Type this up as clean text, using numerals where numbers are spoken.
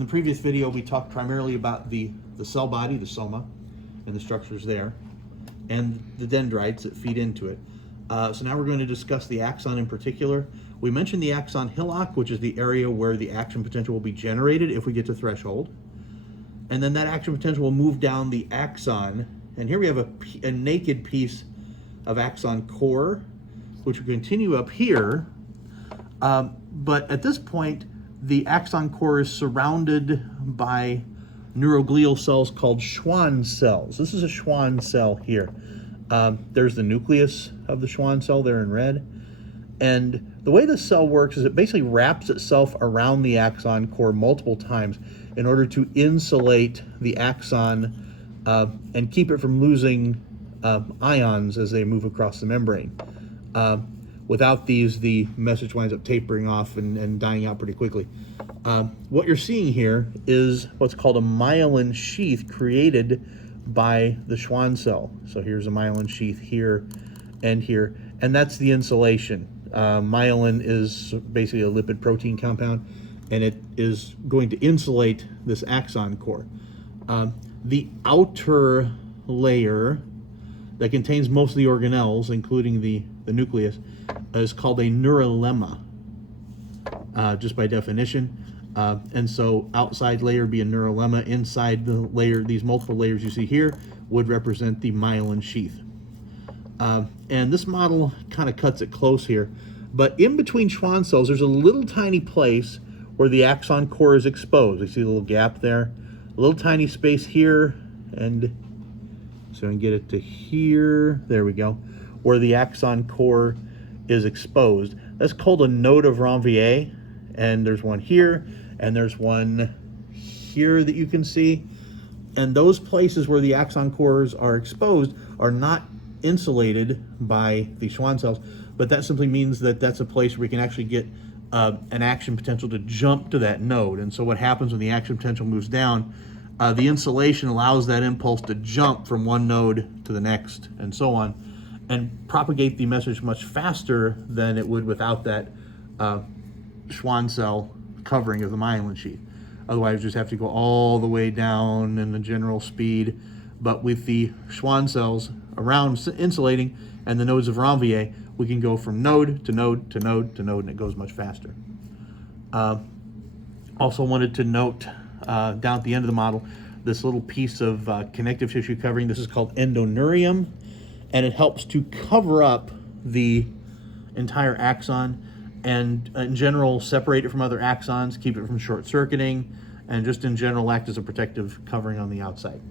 in the previous video, we talked primarily about the cell body, the soma, and the structures there, and the dendrites that feed into it. So now we're going to discuss the axon in particular. We mentioned the axon hillock, which is the area where the action potential will be generated if we get to threshold. And then that action potential will move down the axon. And here we have a naked piece of axon core, which will continue up here. But at this point, the axon core is surrounded by neuroglial cells called Schwann cells. This is a Schwann cell here. There's the nucleus of the Schwann cell there in red. And the way this cell works is it basically wraps itself around the axon core multiple times in order to insulate the axon and keep it from losing ions as they move across the membrane. Without these, the message winds up tapering off and dying out pretty quickly. What you're seeing here is what's called a myelin sheath created by the Schwann cell. So here's a myelin sheath here, and that's the insulation. Myelin is basically a lipid protein compound, and it is going to insulate this axon core. The outer layer that contains most of the organelles, including the nucleus, is called a neurolemma, just by definition. And so outside layer be a neurolemma. Inside the layer, these multiple layers you see here would represent the myelin sheath. And this model kind of cuts it close here. But in between Schwann cells, there's a little tiny place where the axon core is exposed. You see the little gap there? A little tiny space here, and so I can get it to here. There we go. Where the axon core is exposed. That's called a node of Ranvier. And there's one here, and there's one here that you can see. And those places where the axon cores are exposed are not insulated by the Schwann cells, but that simply means that that's a place where we can actually get an action potential to jump to that node. And so what happens when the action potential moves down, the insulation allows that impulse to jump from one node to the next, and so on, and propagate the message much faster than it would without that Schwann cell covering of the myelin sheath. Otherwise, you just have to go all the way down in the general speed. But with the Schwann cells around insulating and the nodes of Ranvier, we can go from node to node to node to node, and it goes much faster. Also wanted to note down at the end of the model, this little piece of connective tissue covering. This is called endoneurium, and it helps to cover up the entire axon and in general separate it from other axons, keep it from short circuiting, and just in general act as a protective covering on the outside.